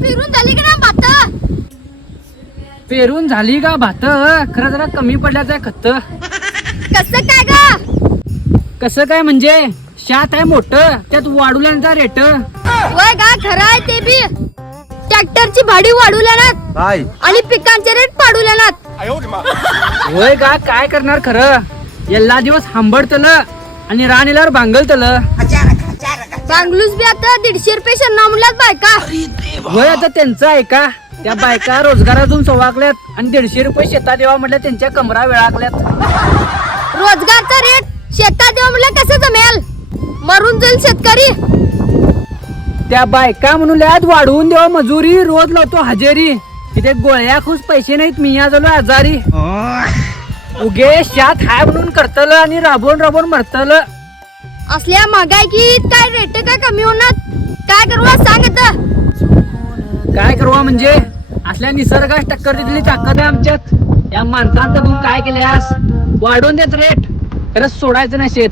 फिरून झाली का ना भात? पेरून झाली का भात? खरं जरा कमी पडल्याचं आहे खत. कसं काय ग? कसं काय म्हणजे शात आहे मोठं, त्यात वाढवल्यांचा रेट. वय गा खरं आहे ते बी. ट्रॅक्टरची भाडी वाढवल्यानात आणि पिकांचे रेट पाडवल्यानात. होय का? काय करणार खरं, एल्ला दिवस हंबडतलं आणि रान येल्यावर भांगलतलं. बांगलूस बी आता 150 रुपये शन्ना मुलात बायका. होय आता त्यांचं आहे का? त्या बायका रोजगारातून सवाकल्यात आणि 150 रुपये शेतात देवा म्हटलं त्यांच्या कमरा वेळाकल्यात. रोजगारचा रेट शेतात देऊ म्हणलं कसं जमेल? मरून जाईल शेतकरी. त्या बायका म्हणून यात वाढवून देवा मजुरी, रोज लावतो हजेरी. तिथे गोळ्या खुश पैसे नाहीत, मी या झालो आजारी. उगे शात हाय म्हणून करतलं आणि राबवून राबवून मरतलं. असल्या महागाई की काय रेट काय कमी होणार? काय करू सांग आता. काय करवा म्हणजे असल्या निसर्गास टक्कर दिलेली ताकद आहे आमच्यात. या माणसांचं तू काय केल्यास? वाढवून देत रेट, खरंच सोडायचं नाही शेत.